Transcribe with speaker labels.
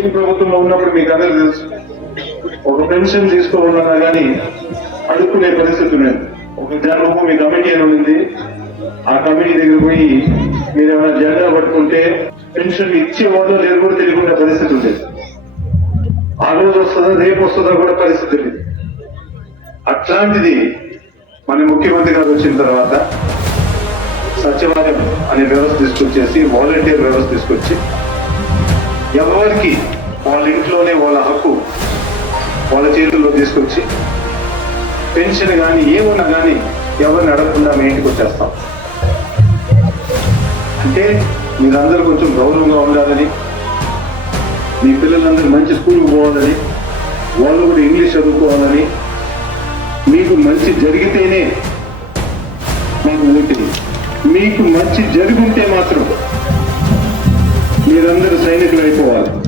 Speaker 1: ఈ ప్రభుత్వంలో ఉన్నప్పుడు మీకు అందరూ తెలుసు. ఒక పెన్షన్ తీసుకోవాలన్నా కానీ అడుక్కునే పరిస్థితి ఉన్నది. ఒక జన్మభూమి కమిటీ అని ఉంది. ఆ కమిటీ దగ్గర పోయి మీరు ఏమైనా జెండా పట్టుకుంటే పెన్షన్ ఇచ్చేవాళ్ళు లేదు కూడా తెలియకుండా పరిస్థితి ఉండేది. ఆ రోజు వస్తుందా రేపు వస్తుందా కూడా పరిస్థితి లేదు. అట్లాంటిది మన ముఖ్యమంత్రి గారు వచ్చిన తర్వాత సచివాలయం అనే వ్యవస్థ తీసుకొచ్చేసి వాలంటీర్ వ్యవస్థ తీసుకొచ్చి ఎవరికి వాళ్ళ ఇంట్లోనే వాళ్ళ హక్కు వాళ్ళ చేతుల్లో తీసుకొచ్చి పెన్షన్ కానీ ఏమున్నా కానీ ఎవరిని అడగకుండా మీ ఇంటికి వచ్చేస్తాం. అంటే మీరందరూ కొంచెం గౌరవంగా ఉండాలని మీ పిల్లలందరూ మంచి స్కూల్కి పోవాలని వాళ్ళు కూడా ఇంగ్లీష్ చదువుకోవాలని మీకు మంచి జరిగితేనే మాకు మీకు మంచి జరుగుంటే మాత్రం saindo aqui na hipólise.